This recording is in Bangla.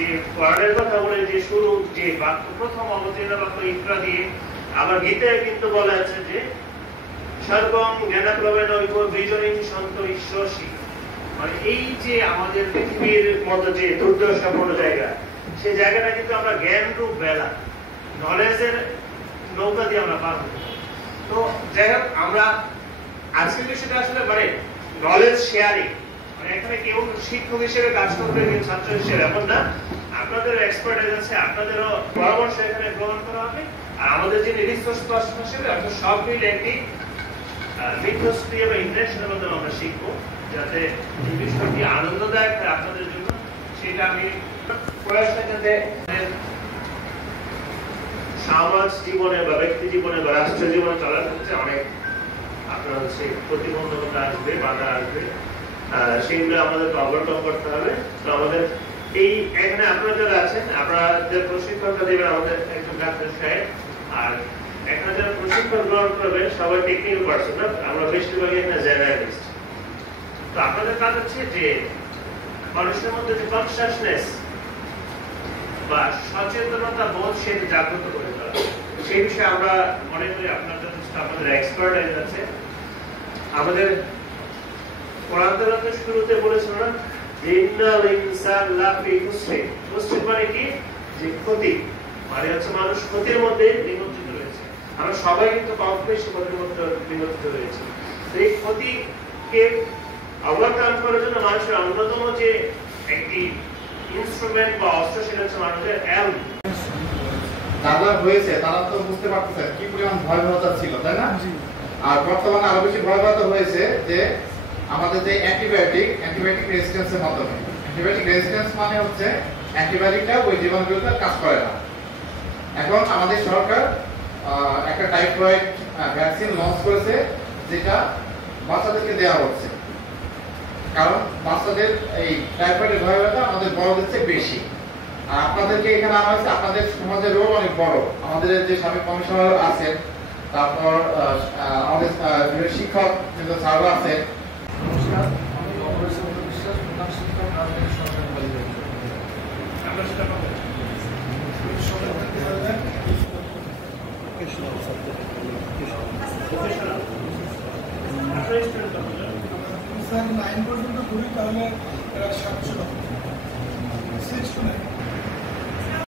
যে কোরআনের কথা বলে যে শুরু যে বাক্য প্রথম অবতীর্ণ বাক্য ইকরা দিয়ে, আবার গীতায় কিন্তু বলা আছে যে সর্বং জ্ঞানাপ্লবেন বিজনীং সন্ত ঈশ্বরসী, মানে এই যে আমাদের পৃথিবীর মতো যে দুর্দশাপূর্ণ জায়গা, সেই জায়গাটা কিন্তু আমরা জ্ঞান রূপ বেলা নলেজের নৌকা দিয়ে আমরা পার হবো। তো যাই হোক, আমরা আজকের বিষয়টা আসলে মানে নলেজ শেয়ারিং, মানে এখানে কেউ শিক্ষক হিসেবে কাজ করবে, কেউ ছাত্র হিসেবে এমন না। আপনাদের এক্সপার্টাইজ আছে, আপনাদেরও পরামর্শ এখানে গ্রহণ করা হবে। আর আমাদের যে রিসোর্স পার্সন হিসেবে অর্থাৎ সব মিলে একটি মিথস্ক্রিয়া বা ইন্টারেকশনের মাধ্যমে আমরা শিখবো, যাতে এই বিষয়টি আনন্দদায়ক হয় আপনাদের জন্য। সেটা আমি প্রয়াসটা যাতে সমাজ জীবনে বা ব্যক্তি জীবনে বা রাষ্ট্র জীবনে চলার ক্ষেত্রে অনেক আপনার হচ্ছে প্রতিবন্ধকতা আসবে, বাধা আসবে, সেগুলো আমাদেরকে ওভারকাম করতে হবে। তো আমাদের এই এখানে আপনারা যারা আছেন, আপনাদের প্রশিক্ষণটা দেবেন আমাদের একজন ডাক্তার সাহেব, আর এখানে যারা প্রশিক্ষণ গ্রহণ করবেন সবাই টেকনিক্যাল পার্সন, আমরা বেশিরভাগই এখানে জেনারেলিস্ট। তো আপনাদের কাজ হচ্ছে যে মানুষের মধ্যে যে কনসাসনেস বা সচেতনতা বোধ সেটা জাগ্রত করে তোলা, সেই বিষয়ে আমরা মনে করি আপনার যথেষ্ট আপনাদের এক্সপার্টাইজ আছে। আমাদের কোরআন তেলাওয়াতের শুরুতে বলেছিল না যে ইন্নাল ইনসান লাফি খুসরিন, খুসরিন মানে কি, যে ক্ষতি, মানে হচ্ছে মানুষ ক্ষতির মধ্যে নিমজ্জিত রয়েছে। আমরা সবাই কিন্তু কম বেশি ক্ষতির মধ্যে নিমজ্জিত রয়েছে। এই ক্ষতিকে ওভারকাম করার জন্য মানুষের অন্যতম যে একটি ইনস্ট্রুমেন্ট বা অস্ত্র, সেটা হচ্ছে মানুষের এলম। যারা হয়েছে তারা তো বুঝতে পারতেছে কি পরিমাণ ভয়াবহতা ছিল, তাই না? আর বর্তমানে আরো বেশি ভয়াবহতা হয়েছে যে আমাদের যে অ্যান্টিবায়োটিক রেজিস্ট্যান্সের মাধ্যমে। অ্যান্টিবায়োটিক রেজিস্ট্যান্স মানে হচ্ছে অ্যান্টিবায়োটিকটা ওই জীবাণুর বিরুদ্ধে কাজ করে না। এখন আমাদের সরকার একটা টাইফয়েড ভ্যাকসিন লঞ্চ করেছে, যেটা বাচ্চাদেরকে দেওয়া হচ্ছে, কারণ বাচ্চাদের এই টাইফয়েডের ভয়াবহতা আমাদের বড়দের চেয়ে বেশি। আর আপনাদেরকে এখানে আনা হয়েছে, আপনাদের সমাজের রোল অনেক বড়। আমাদের যে সাবেক কমিশনার আছেন, তারপর আমাদের শিক্ষক কিন্তু স্যাররা আছেন। স্যার 9 পর্যন্ত ঘুরি, তাহলে 700 টাকা।